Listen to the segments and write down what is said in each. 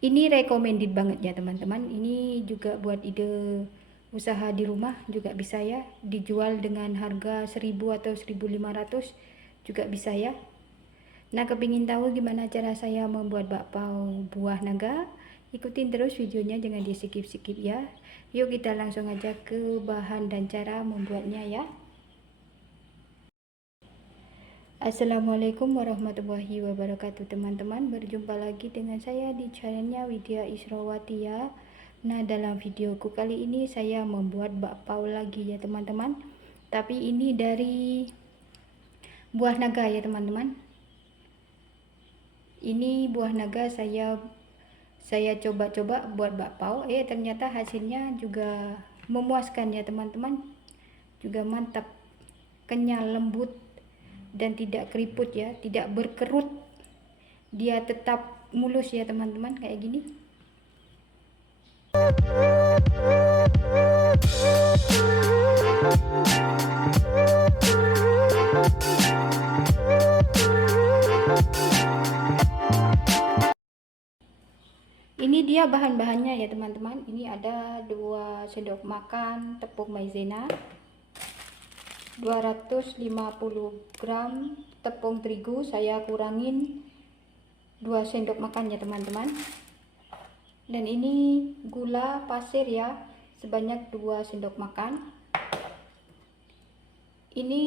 Ini recommended banget ya teman-teman. Ini juga buat ide usaha di rumah juga bisa ya, dijual dengan harga 1000 atau 1500 juga bisa ya. Nah, kepingin tahu gimana cara saya membuat bakpao buah naga? Ikutin terus videonya, jangan di skip-skip ya. Yuk kita langsung aja ke bahan dan cara membuatnya ya. Assalamualaikum warahmatullahi wabarakatuh teman-teman. Berjumpa lagi dengan saya di channelnya Widya Israwati ya. Nah, dalam videoku kali ini saya membuat bakpao lagi ya teman-teman. Tapi ini dari buah naga ya teman-teman. Ini buah naga saya coba-coba buat bakpao. Ternyata hasilnya juga memuaskan ya teman-teman. Juga mantap, kenyal, lembut, dan tidak keriput ya, tidak berkerut, dia tetap mulus ya teman-teman, kayak gini. Ini dia bahan-bahannya ya teman-teman. Ini ada 2 sendok makan tepung maizena, 250 gram tepung terigu, saya kurangin 2 sendok makan ya teman-teman. Dan ini gula pasir ya, sebanyak 2 sendok makan. Ini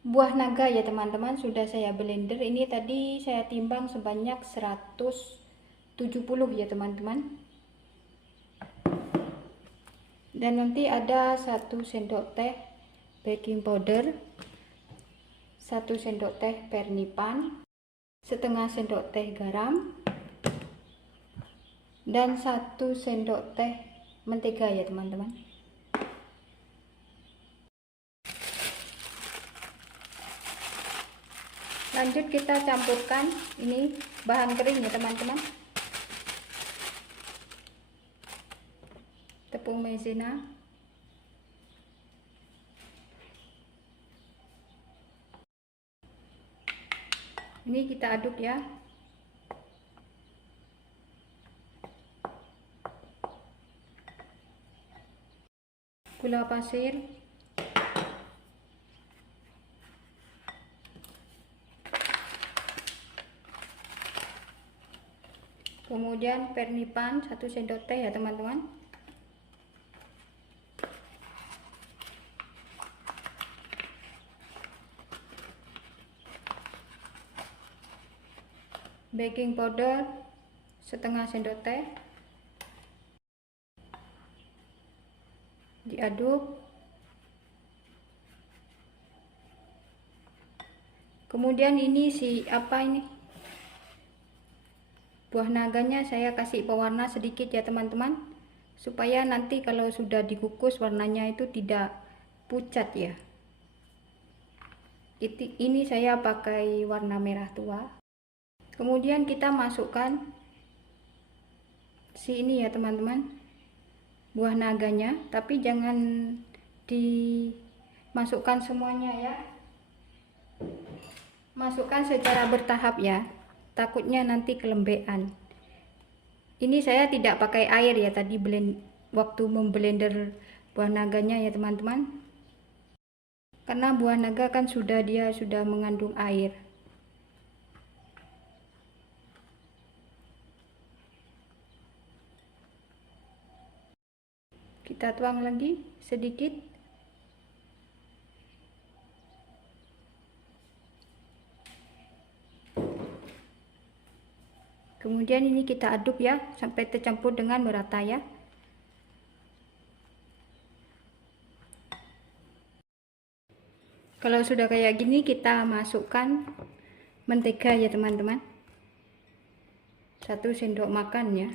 buah naga ya teman-teman, sudah saya blender. Ini tadi saya timbang sebanyak 170 ya teman-teman. Dan nanti ada 1 sendok teh baking powder, 1 sendok teh pernipan, setengah sendok teh garam, dan 1 sendok teh mentega ya teman-teman. Lanjut kita campurkan ini bahan kering ya teman-teman. Tepung maizena, ini kita aduk ya. Gula pasir, kemudian pernipan 1 sendok teh ya teman-teman. Baking powder setengah sendok teh, diaduk. Kemudian ini buah naganya saya kasih pewarna sedikit ya teman-teman, supaya nanti kalau sudah dikukus warnanya itu tidak pucat ya. Ini saya pakai warna merah tua. Kemudian kita masukkan ini ya teman-teman, buah naganya, tapi jangan dimasukkan semuanya ya, masukkan secara bertahap ya, takutnya nanti kelembean. Ini saya tidak pakai air ya tadi waktu memblender buah naganya ya teman-teman, karena buah naga kan sudah mengandung air. Kita tuang lagi sedikit. Kemudian ini kita aduk ya sampai tercampur dengan merata ya. Kalau sudah kayak gini kita masukkan mentega ya teman-teman, 1 sendok makan ya.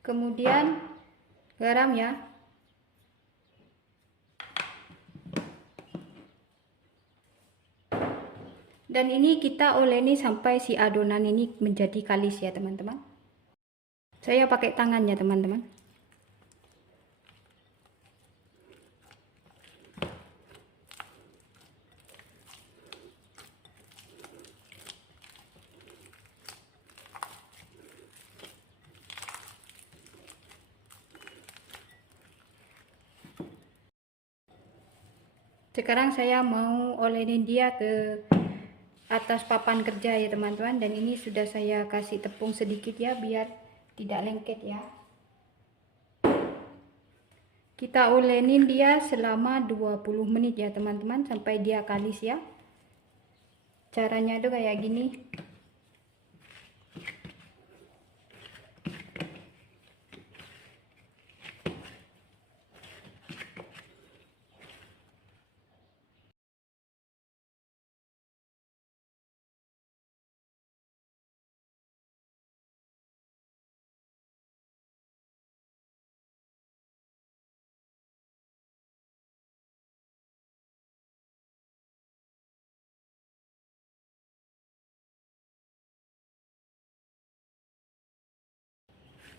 Kemudian garam ya. Dan ini kita oleni sampai si adonan ini menjadi kalis ya teman-teman. Saya pakai tangan ya teman-teman. Sekarang saya mau olesin dia ke atas papan kerja ya teman-teman, dan ini sudah saya kasih tepung sedikit ya biar tidak lengket ya. Kita olesin dia selama 20 menit ya teman-teman, sampai dia kalis ya. Caranya tuh kayak gini.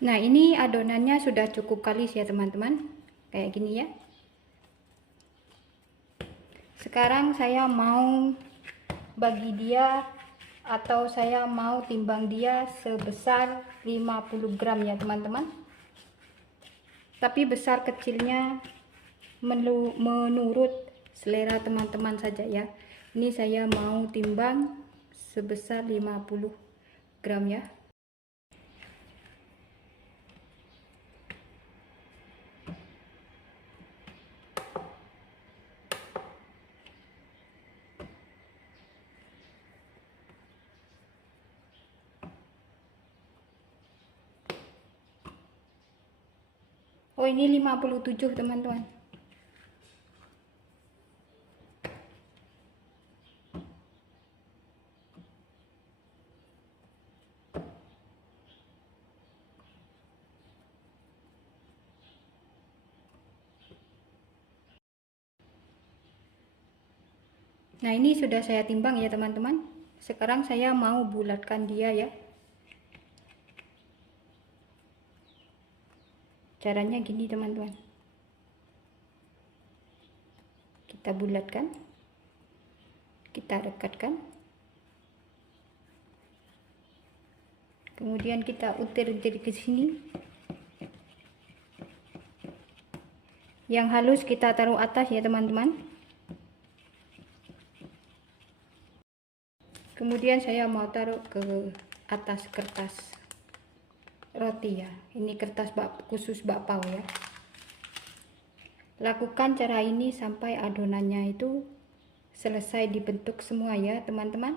Nah, ini adonannya sudah cukup kalis ya teman-teman, kayak gini ya. Sekarang saya mau bagi dia, atau saya mau timbang dia sebesar 50 gram ya teman-teman. Tapi besar kecilnya menurut selera teman-teman saja ya. Ini saya mau timbang sebesar 50 gram ya. Oh, ini 57 teman-teman. Nah, ini sudah saya timbang ya teman-teman. Sekarang saya mau bulatkan dia ya. Caranya gini teman-teman. Kita bulatkan. Kita rekatkan. Kemudian kita utir-utir ke sini. Yang halus kita taruh atas ya teman-teman. Kemudian saya mau taruh ke atas kertas roti ya. Ini kertas khusus bakpao ya. Lakukan cara ini sampai adonannya itu selesai dibentuk semua ya teman-teman.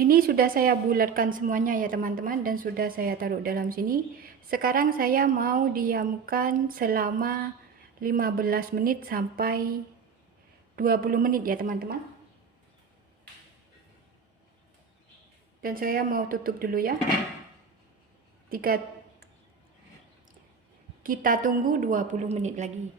Ini sudah saya bulatkan semuanya ya teman-teman, dan sudah saya taruh dalam sini. Sekarang saya mau diamkan selama 15 menit sampai 20 menit ya teman-teman. Dan saya mau tutup dulu ya. Kita tunggu 20 menit lagi.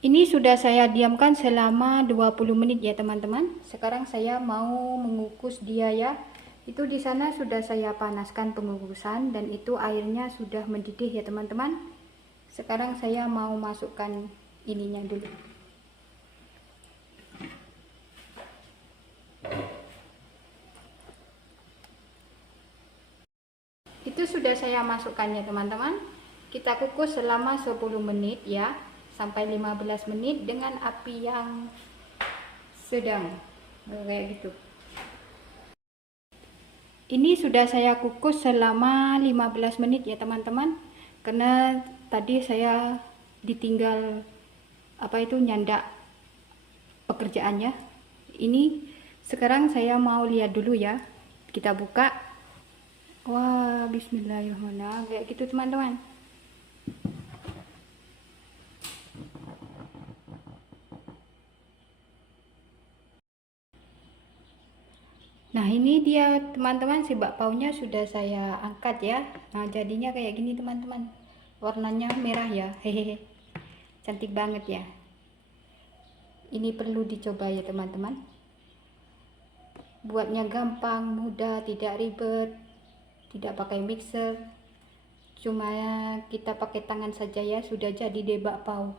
Ini sudah saya diamkan selama 20 menit ya teman-teman. Sekarang saya mau mengukus dia ya. Itu di sana sudah saya panaskan pengukusan, dan itu airnya sudah mendidih ya teman-teman. Sekarang saya mau masukkan ininya dulu. Itu sudah saya masukkan ya teman-teman. Kita kukus selama 10 menit ya, sampai 15 menit dengan api yang sedang, kayak gitu. Ini sudah saya kukus selama 15 menit ya teman-teman, karena tadi saya ditinggal nyandak pekerjaannya. Ini sekarang saya mau lihat dulu ya. Kita buka. Wah, bismillahirrahmanirrahim, kayak gitu teman-teman. Nah, ini dia teman-teman, si bakpaonya sudah saya angkat ya. Nah, jadinya kayak gini teman-teman. Warnanya merah ya. Hehehe. Cantik banget ya. Ini perlu dicoba ya teman-teman. Buatnya gampang, mudah, tidak ribet. Tidak pakai mixer. Cuma kita pakai tangan saja ya, sudah jadi deh bakpao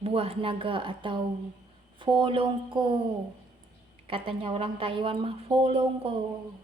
buah naga atau folongko. Katanya orang Taiwan mah folongko.